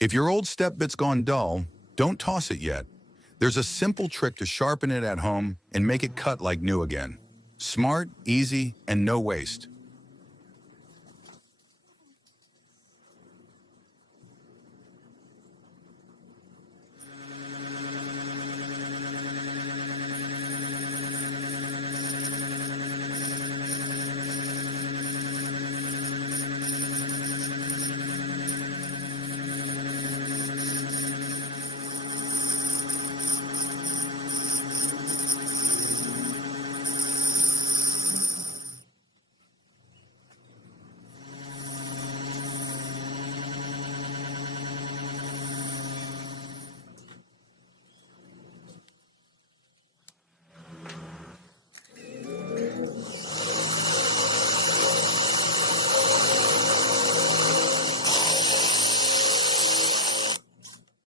If your old step bit's gone dull, don't toss it yet. There's a simple trick to sharpen it at home and make it cut like new again. Smart, easy, and no waste.